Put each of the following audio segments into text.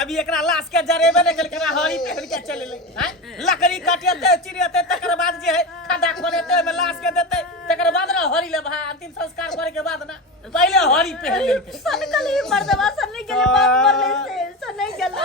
अभी एकरा लाश के जरेबे ने केलकरा हरी पहन के चले ले हैं लकड़ी काटियते चिरियते तकर बाद जे है खड़ा खोलेते में लाश के देते तकर बाद ना हरी ले भाई अंतिम संस्कार करे के बाद ना पहले हरी पहन ले सन कली मर्दवा सन नहीं गेले बात कर ले से सन नहीं गेले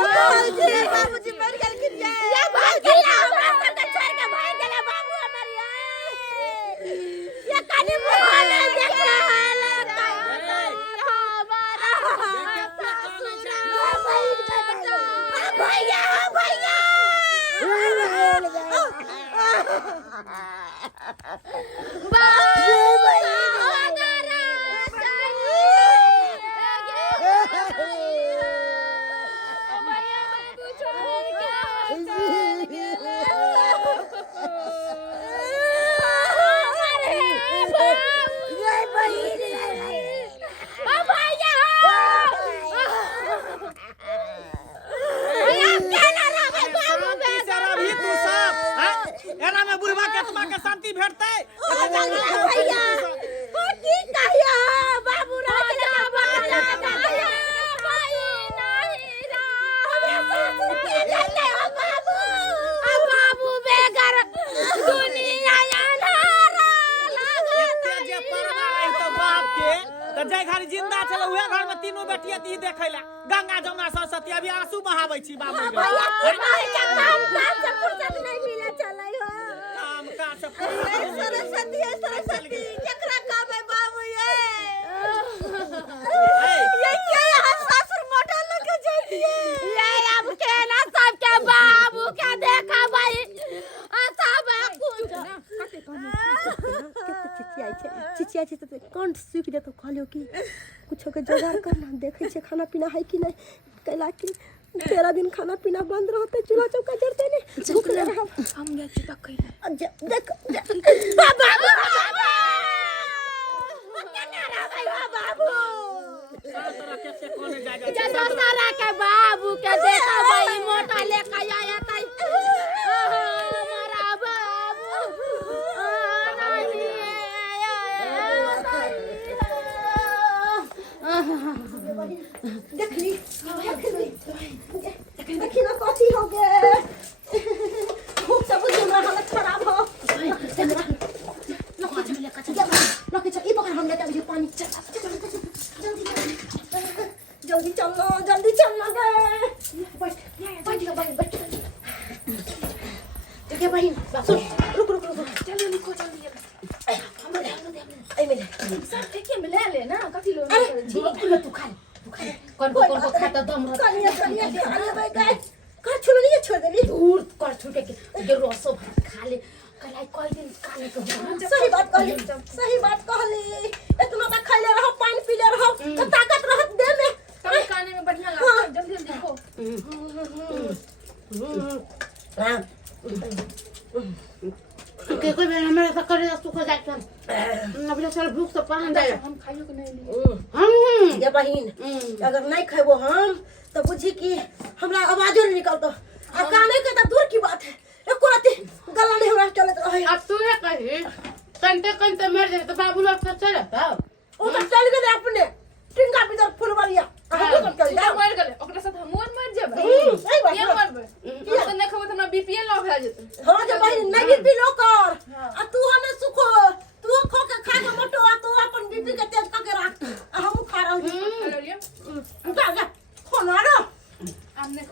बाबूजी मर गेल कि ये भाग गेला हमरा सब के छोड़ के भाग गेला बाबू हमर ये कानी मुहाल देख रहल भैया भैया शांति भेटतै भैया ओ की कहिया बाबू राजा बाजा गाया भाई नहीं रा हमरा के जले हो बाबू बाबू बेगर दुनिया यानारा एते जे परवा रही तो बाप के त जय घर जिंदा छले उहे घर में तीनों बेटिया दी देखैला गंगा जमुना सरस्वती अभी आंसू बहाबै छी बाबू भैया भाई के काम काज से फुर्सत नहीं मिले चलै हो सरस्वती है सरस्वती केकरा कहबै बाबू ये क्या यहाँ ससुर मोटा लगे जातिए ये अब के ना सब के बाबू के देखा भाई सब कुछ कते चिचिया छै त कंठ सूख दे तो कहलियो कि कुछ के जोगाड़ करना देखे छे खाना पीना है कि नहीं कैला कि 13 दिन खाना पीना बंद रहते चूल्हा चौका जरते नहीं भूख लगे हम गए छी तक देख बाबू केना रहबै बाबू सारा के बाबू के देखा भाई मोटा लेके आया तई हमारा बाबू देखली देखी ना कथी हो गए खूब सब हमरा हालत खराब हो लके चल ई पकड़ हम लेके अभी पानी चल जल्दी चलो जल्दी चलना गए बैठ बैठ देखिए बहन सुन रुक चलो निको जल्दी हम दे ए मिले सब ठीक है मिला ले ना कथी लो तू खा कौन खाता दम रहता कनिया अरे भाई गाय कर छोड़ देली दूर कर छोड़ के रसो भात खा ले कलाई कोई दिन खाने को सही बात कहली इतना तक खा ले रहो पानी पी ले रहो तो ताकत रहत दे में खाने में बढ़िया लगता है जल्दी देखो के कोई बेर हमरा से करे सुख जात हम अभी चल भूख से पान दे हम खाइयो के नहीं ली हम ये बहिन अगर नहीं खेबो हम तो बुझी कि हमरा आवाजो नहीं निकलतो आ काने के तो दूर की बात है एको राती गला नहीं हमरा चलत रहे अब तू है कही कंटे मर जाए तो बाबू लोग से चलता ओ तो चल गए अपने टिंगा भीतर फुलवरिया हम तो चल जा मर गेले ओकरा साथ हम मर जेबै सही बात के मरबै तो नहीं खबो त हमरा बीपीएल लो भए जेतै हां जे बहिन नहीं भी लो कर आ तू हमें सुखो तू खो के खा के मोटो आ तू अपन बीपी के तेज करके रख हम खा रहे हैं हेलो लिया जा खाना रो हमने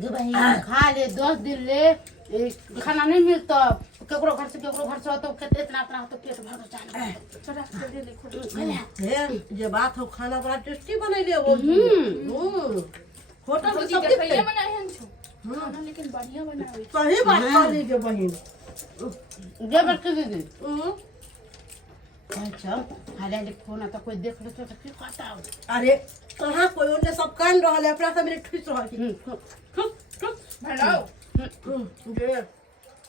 दे भाई खा ले 10 दिन ले खाना नहीं मिलता केकरो घर से केकरो ककरो घर से तो खेते इतना इतना तो पेट भर जाए छोटा जल्दी लिखो हे जे बात हो खाना बड़ा टेस्टी बनैले हो होटल में सब देखिए बनाए हैं छो खाना लेकिन बढ़िया बनावे सही बात कहली के बहिन जे बच्चे दीदी अच्छा हाले ले फोन आता कोई देख ले तो की कहता हो अरे कहाँ कोई ओने सब कान रहल है अपना सब मेरे ठुस रहल भलाओ जे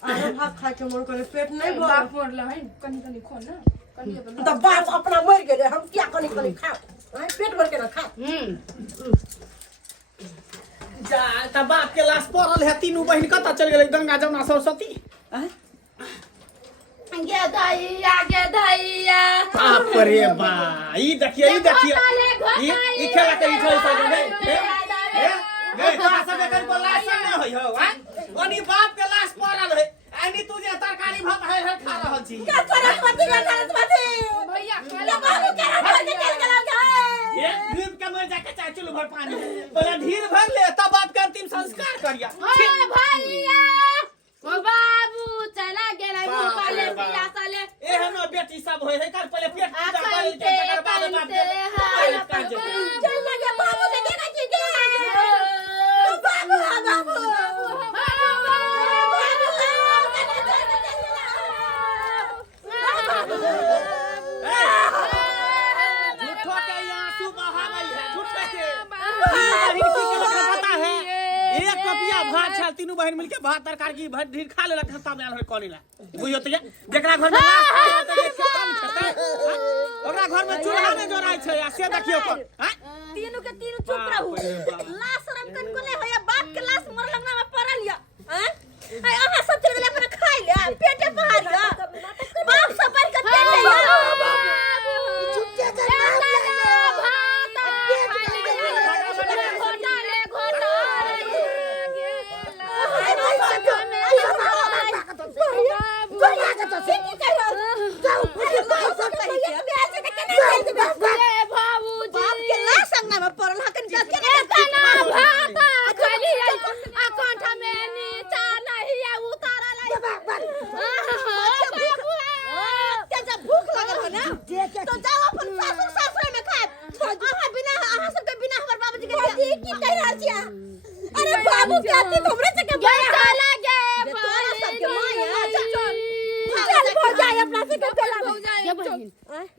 आलू भात खाए के मन करे पेट नहीं भर बाप मरला है कनी खो ना कनी तो तो बाप अपना मर गेले हम क्या कनी कनी खा पेट भर के ना खा जा त बाप के लाश पड़ल है तीनों बहिन कतऽ चल गेलै गंगा जमुना सरस्वती गे धैया बाप रे बा ई देखिए ई खेला के इठल सब गे तोरा सब एकर को लाश ना होय हो ओनी बाप के लाश पड़ल है आनी तू जे तरकारी भात है खा रहल छी सरस्वती भैया ये बाबू के घर के चल गेलौ ये डूब के मर जाके चाय चुल्लू भर पानी पहले ढीर भर ले तब बात के अंतिम संस्कार करिया भैया ओ बाबू चला गेलै भूपाले पिया साले एहन बेटी सब होय है कर पहले पेट पूजा कर तकर बाद बाप के चल लगे बाबू के देना की के बाबू झूठो के आंसू बहावै है झूठो के बहिन की के पता है एक कपिया भात छल तीनों बहिन मिलके भात तरकारी की भात ढीर खा लेलक खत्ता में आल कोनी ला बुझियो त जेकरा घर में लाश तो ये कम खेतै ओकरा घर में चूल्हा ने जोराय छै आ से देखियो कोन तीनों के तीनों चुप रहू लाश शरम कन को ले होया बाप के लाश मर लगना में पड़ल या हैं आई अहाँ सब चल गेले अपन खाइ ले पेटे पहाड़ या बाप सब पर के पेट ले चुपचे से मार ले तो जाओ अपन सासुर सासुर में खाए अहाँ बिना अहाँ सबके बिना हमर बाबूजी के की कह रहल छियै अरे बाबू कहती तुमरे से के चला गे तोरा सबके माया चल हो जाए अपना से के पेला ये बहिन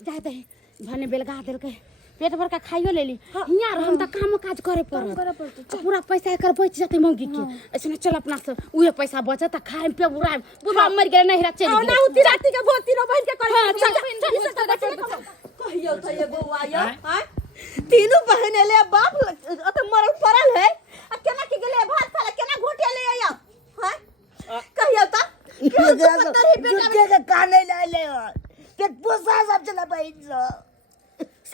जा दे भने बेलगा देलकै पेट भर का खाइयो लेली हियां हम त काम काज करे पड़त पूरा पैसा एकर बच जते मौगी के ऐसे चल अपना से उहे पैसा बचत खाए पे बुरा बुढ़ा मर गेल नहीं रह चली ना उती राती के भोती रो बहन के कर कहियो त ये बउआ या हैं तीनों बहन ले बाप अत मरल पड़ल है आ केना के गेले भात खाला केना घोटे ले आया हैं कहियो त जुटे के काने ले ले के पोसा सब चला बहिन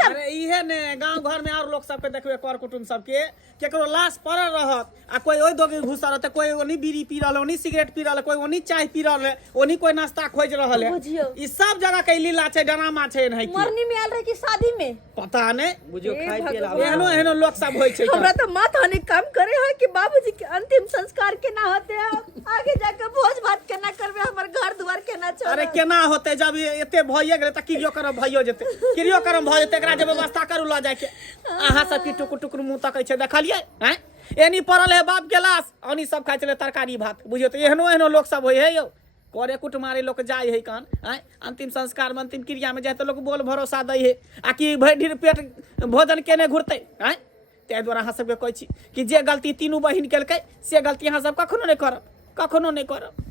अरे इहे ने गांव घर में और लोग सब के देखबे कर कुटुंब सब के केकरो लाश पड़ल रहत आ कोई ओइ दोगे घुसा रहत कोई ओनी बीड़ी पी रहल ओनी सिगरेट पी रहल कोई ओनी चाय पी रहल ओनी कोई नाश्ता खोज रहल है ई सब जगह के लीला छै ड्रामा छै नहीं की मरनी में आल रहे कि शादी में पता नहीं बुझियो खाइ पिए एहनो एहनो लोग सब होय छै हमरा तो माथा ने काम करे है कि बाबूजी के अंतिम संस्कार केना होते है आगे जाके भोज भात केना करबे हमर घर द्वार केना चल अरे केना होते जब एते भइए गेले त किरियो करब भइयो जेते किरियो करब भ जेते एकरा जे व्यवस्था करू ला जाय के आहा सब की टुकुर टुकुर मुंह तकै छै देखलिए हैं एनी पड़ल है बाप के लाश ओनी सब खाइ छले तरकारी भात बुझियो त एहनो एहनो लोग सब होय है यौ करे कुट मारे लोग जाय है कान हैं अंतिम संस्कार में अंतिम क्रिया में जाय त लोग बोल भरोसा दै है आ कि भरि ढीर पेट भोजन केने घुरतै हैं ते द्वारा अहाँ सबके कहै छी कि जे गलती तीनों बहिन केलकै से गलती अहाँ सब कखनो नहीं करब